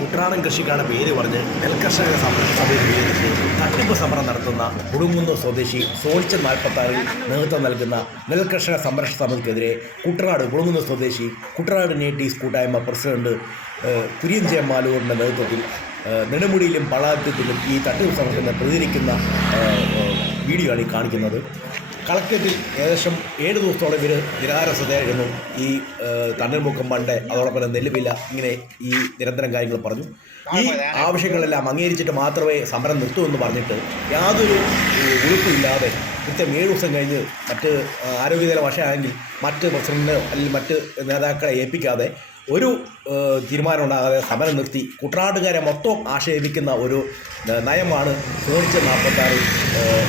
കുട്ടനാടൻ കൃഷിക്കാരുടെ പേര് പറഞ്ഞ് നെൽകർഷക സംരക്ഷണ സമിതി ഉപയോഗിച്ച് തട്ടിപ്പ് സമരം നടത്തുന്ന കുടുങ്ങുന്ന സ്വദേശി സോണിച്ചൻ 46 നേതൃത്വം നൽകുന്ന നെൽകർഷക സംരക്ഷണ സമിതിക്കെതിരെ കുട്ടനാട് സ്വദേശി കുട്ടനാട് നേറ്റീവ്സ് കൂട്ടായ്മ പ്രസിഡന്റ് കുര്യൻ മാലൂരിൻ്റെ നേതൃത്വത്തിൽ നെടുമുടിയിലും പള്ളാത്തുത്തിലും ഈ തട്ടിപ്പ് സമരത്തിന് പ്രതികരിക്കുന്ന വീഡിയോ ആണ് ഈ കാണിക്കുന്നത്. കളക്ടറേറ്റിൽ ഏകദേശം 7 ദിവസത്തോളം ഇവർ നിരാഹാരസ്ഥയായിരുന്നു. ഈ തണ്ണീർമുക്കം പണ്ട് അതോടൊപ്പം തന്നെ നെല്ലുവില ഇങ്ങനെ ഈ നിരന്തരം കാര്യങ്ങൾ പറഞ്ഞു. ഈ ആവശ്യങ്ങളെല്ലാം അംഗീകരിച്ചിട്ട് മാത്രമേ സമരം നിർത്തുമെന്ന് പറഞ്ഞിട്ട് യാതൊരു ഉറപ്പില്ലാതെ കൃത്യം 7 ദിവസം കഴിഞ്ഞ് മറ്റ് ആരോഗ്യനില വശമായെങ്കിൽ മറ്റ് പ്രസിഡന്റിനോ അല്ലെങ്കിൽ മറ്റ് നേതാക്കളെ ഏൽപ്പിക്കാതെ ഒരു തീരുമാനം ഉണ്ടാകാതെ സമരം നിർത്തി കുട്ടനാട്ടുകാരെ മൊത്തം ആക്ഷേപിക്കുന്ന ഒരു നയമാണ് സോണിച്ചൻ 46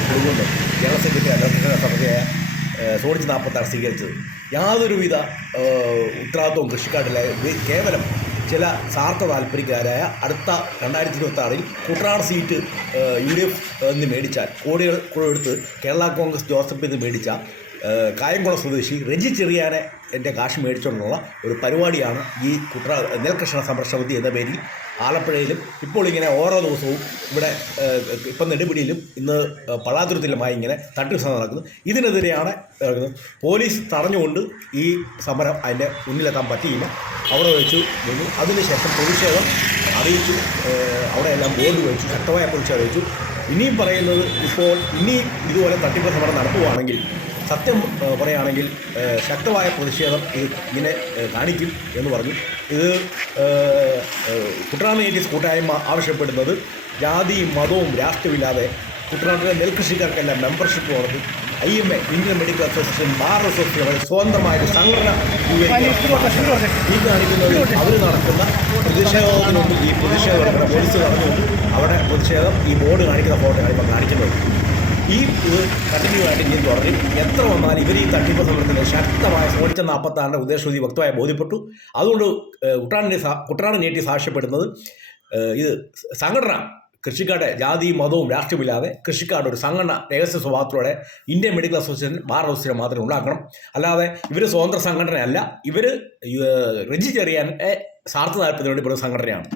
കൊടുക്കുന്നത്. ജനറൽ സെക്രട്ടറി നെൽകർഷക സമിതിയായ സോണിച്ചൻ 46 സ്വീകരിച്ചത് യാതൊരുവിധ ഉത്തരവാദിത്വവും കൃഷിക്കാട്ടില്ല. കേവലം ചില സ്വാർത്ഥ താല്പര്യക്കാരായ അടുത്ത 2026 കുട്ടനാട് സീറ്റ് UDF എന്ന് മേടിച്ചാൽ കോടികൾ കൊടുത്ത് കേരള കോൺഗ്രസ് ജോസഫ് എന്ന് മേടിച്ച കായംകുളം സ്വദേശി റെജി ചെറിയാനെ എൻ്റെ കാശ് മേടിച്ചുകൊണ്ടുള്ള ഒരു പരിപാടിയാണ് ഈ നെൽകർഷക സംരക്ഷണ സമിതി എന്ന പേരിൽ ആലപ്പുഴയിലും ഇപ്പോൾ ഇങ്ങനെ ഓരോ ദിവസവും ഇവിടെ ഇപ്പം നെടുപിടിയിലും ഇന്ന് പള്ളാത്തുരുത്തിലുമായി ഇങ്ങനെ തട്ടിപ്പ് സമരം നടക്കുന്നു. ഇതിനെതിരെയാണ് പോലീസ് തടഞ്ഞുകൊണ്ട് ഈ സമരം അതിൻ്റെ മുന്നിലെത്താൻ പറ്റിയില്ല. അവിടെ വെച്ചു നിന്നു. അതിനുശേഷം പ്രതിഷേധം അറിയിച്ചു. അവിടെയെല്ലാം ബോർഡ് വെച്ചു, ശക്തമായ പ്രതിഷേധം വെച്ചു. ഇനിയും പറയുന്നത് ഇപ്പോൾ ഇനിയും ഇതുപോലെ തട്ടിപ്പ് സമരം നടത്തുകയാണെങ്കിൽ സത്യം പറയുകയാണെങ്കിൽ ശക്തമായ പ്രതിഷേധം ഇത് ഇങ്ങനെ കാണിക്കും എന്ന് പറഞ്ഞു. ഇത് കുട്ടനാട് നേറ്റീവ്സ് കൂട്ടായ്മ ആവശ്യപ്പെടുന്നത് ജാതിയും മതവും രാഷ്ട്രീയമില്ലാതെ കുട്ടനാട്ടിലെ നെൽകൃഷിക്കാർക്കെല്ലാം മെമ്പർഷിപ്പ് നടത്തി IMA Indian medical association bar association സ്വന്തമായ ഒരു സംഘടന ഈ കാണിക്കുന്നത് അവർ നടക്കുന്ന പ്രതിഷേധത്തിന് മുമ്പിൽ ഈ പ്രതിഷേധം നടക്കുന്ന പോലീസ് നടന്നുകൊണ്ട് അവിടെ പ്രതിഷേധം ഈ ബോർഡ് കാണിക്കുന്ന ഫോട്ടോ ഇപ്പോൾ കാണിക്കുന്നത്. ഈ ഇത് കണ്ടിന്യൂ ആയിട്ട് ഇനി തുടരും. എത്ര വന്നാലും ഇവർ ഈ തട്ടിപ്പ് സമരത്തിന് ശക്തമായ സോണിച്ചൻ 46 ഉദ്ദേശശുദ്ധി വ്യക്തമായി ബോധ്യപ്പെട്ടു. അതുകൊണ്ട് കുട്ടനാട് നേറ്റീവ്സ് ആവശ്യപ്പെടുന്നത് ഇത് സംഘടന കൃഷിക്കാരുടെ ജാതിയും മതവും രാഷ്ട്രീയമില്ലാതെ കൃഷിക്കാരുടെ ഒരു സംഘടന രഹസ്യ സ്വഭാവത്തോടെ Indian medical association bar association മാത്രമേ ഉണ്ടാക്കണം. അല്ലാതെ ഇവർ സ്വതന്ത്ര സംഘടനയല്ല. ഇവർ റെജി ചെറിയാൻ സ്വാർത്ഥ താല്പര്യത്തോടെ ഇപ്പോൾ സംഘടനയാണ്.